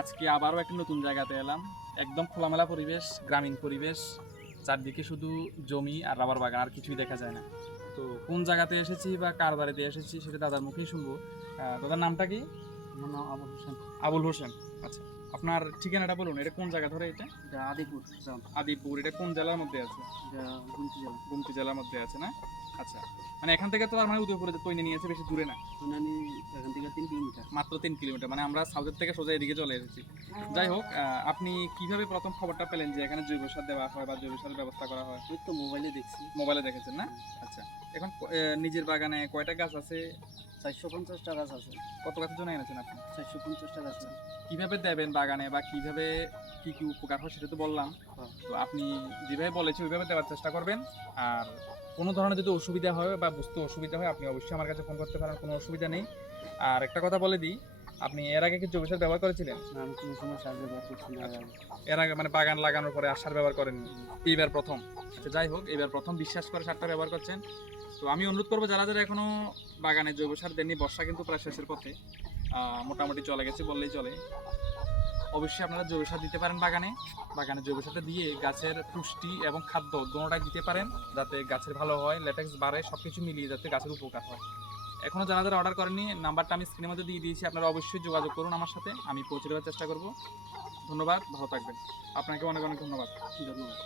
আজকে আবারও একটা নতুন জায়গাতে এলাম। একদম খোলামেলা পরিবেশ, গ্রামীণ পরিবেশ, চারদিকে শুধু জমি আর রাবার বাগান, আর কিছুই দেখা যায় না। তো কোন জায়গাতে এসেছি বা কার বাড়িতে এসেছি সেটা দাদার মুখেই শুনবো। দাদার নামটা কি? আমার নাম আবুল হোসেন। আবুল হোসেন। আচ্ছা, আপনার ঠিকানাটা বলুন, এটা কোন জায়গা ধরে এটা? এটা আদিপুর গ্রাম। আদিপুর। এটা কোন জেলার মধ্যে আছে? এটা গুমতি জেলা। গুমতি জেলার মধ্যে আছে না? আচ্ছা, মানে এখান থেকে তো আর মানে উদয়পুরে যে তৈরি নিয়েছে বেশি দূরে না, ইনানি এখান থেকে 3 কিলোমিটার। মাত্র 3 কিলোমিটার। মানে আমরা সাউথের থেকে সোজা এদিকে চলে এসেছি। যাই হোক, আপনি কিভাবে প্রথম খবরটা পেলেন যে এখানে জৈব সার দেওয়া হয় বা জৈব সারের ব্যবস্থা করা হয়? ওই তো মোবাইলে দেখছি। মোবাইলে দেখেছেন না? আচ্ছা, এখন নিজের বাগানে কয়টা গাছ আছে? 450 টাকা আছে। কত গাছের জন্য এনেছেন আপনি? 450 টাকা আছে। কিভাবে দেবেন বাগানে বা কিভাবে কি কি উপকার হয় সেটা তো বললাম। হ্যাঁ। তো আপনি যেভাবে বলেছি ওইভাবে দেওয়ার চেষ্টা করবেন। আর কোনো ধরনের যদি অসুবিধা হয় বা বুঝতে অসুবিধা হয় আপনি অবশ্যই আমার কাছে ফোন করতে পারেন, কোনো অসুবিধা নেই। আর একটা কথা বলে দিই, আপনি এর আগে কি জৈব সার ব্যবহার করেছিলেন? না, আমি কোনো সময় সার ব্যবহার করছি না। আচ্ছা, এর আগে মানে বাগান লাগানোর পরে আর সার ব্যবহার করেননি, এইবার প্রথম? আচ্ছা, যাই হোক, এবার প্রথম বিশ্বাস করে সারটা ব্যবহার করছেন। তো আমি অনুরোধ করবো যারা যারা এখনো বাগানে জৈব সার দেননি, বর্ষা কিন্তু প্রায় শেষের পথে, মোটামুটি চলে গেছে বললেই চলে, অবশ্যই আপনারা জৈব সার দিতে পারেন বাগানে। বাগানে জৈব সারটা দিয়ে গাছের পুষ্টি এবং খাদ্য দোনোটাই দিতে পারেন, যাতে গাছের ভালো হয়, লেটেক্স বাড়ে, সব কিছু মিলিয়ে যাতে গাছের উপকার হয়। এখনও যারা যারা অর্ডার করেননি, নাম্বারটা আমি স্ক্রিনের মধ্যে দিয়ে দিয়েছি, আপনারা অবশ্যই যোগাযোগ করুন আমার সাথে, আমি পৌঁছে দেওয়ার চেষ্টা করব। ধন্যবাদ, ভালো থাকবেন। আপনাকে অনেক অনেক ধন্যবাদ। ধন্যবাদ।